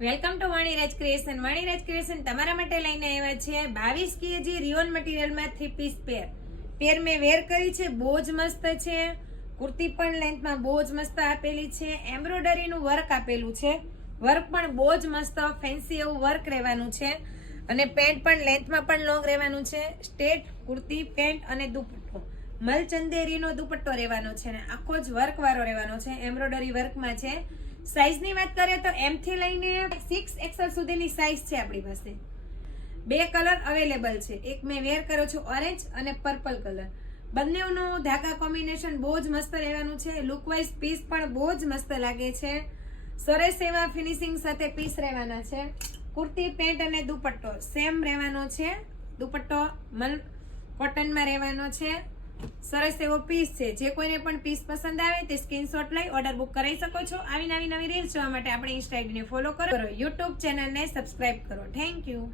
Welcome to Vaniraj creation. Vaniraj creation તમારા માટે લઈને આવ્યા છે 22 kg રિયોન મટીરિયલમાં 3 પીસ પેર મેં વેર કરી છે. બહુ જ મસ્ત છે. કુર્તી પણ લેન્થમાં બહુ જ મસ્ત આપેલી છે. એમ્બ્રોઇડરીનું વર્ક આપેલું છે. વર્ક પણ બહુ જ મસ્ત ફેન્સી એવું વર્ક રહેવાનું છે. અને પેન્ટ પણ લેન્થમાં પણ લોંગ રહેવાનું છે. સ્ટેટ કુર્તી, પેન્ટ અને દુપટ્ટો મલચંદેરીનો દુપટ્ટો રહેવાનો છે ને આખો જ વર્ક વાળો રહેવાનો છે. એમ્બ્રોઇડરી વર્કમાં છે. સાઈઝની વાત કરીએ તો M થી લઈને 6XL સુધીની સાઈઝ છે આપણી પાસે. 2 કલર અવેલેબલ છે. એક મેં વેર કર્યો છું ઓરેન્જ અને પર્પલ કલર. બંનેનું ધાગા કોમ્બિનેશન બહુ જ મસ્ત રહેવાનું છે. લુકવાઇઝ પીસ પણ બહુ જ મસ્ત લાગે છે. સરસ એવા ફિનિશિંગ સાથે પીસ રહેવાના છે. કુર્તી, પેન્ટ અને દુપટ્ટો સેમ રહેવાનો છે. દુપટ્ટો કોટનમાં રહેવાનો છે. સરસ એવો પીસ છે. જે કોઈને પણ પીસ પસંદ આવે તે સ્ક્રીનશોટ લઈ ઓર્ડર બુક કરાવી શકો છો. આવી નવી રીલ્સ જોવા માટે આપણે ઇન્સ્ટા આઈડીને ફોલો કરો, યુટ્યુબ ચેનલને સબસ્ક્રાઇબ કરો. Thank you.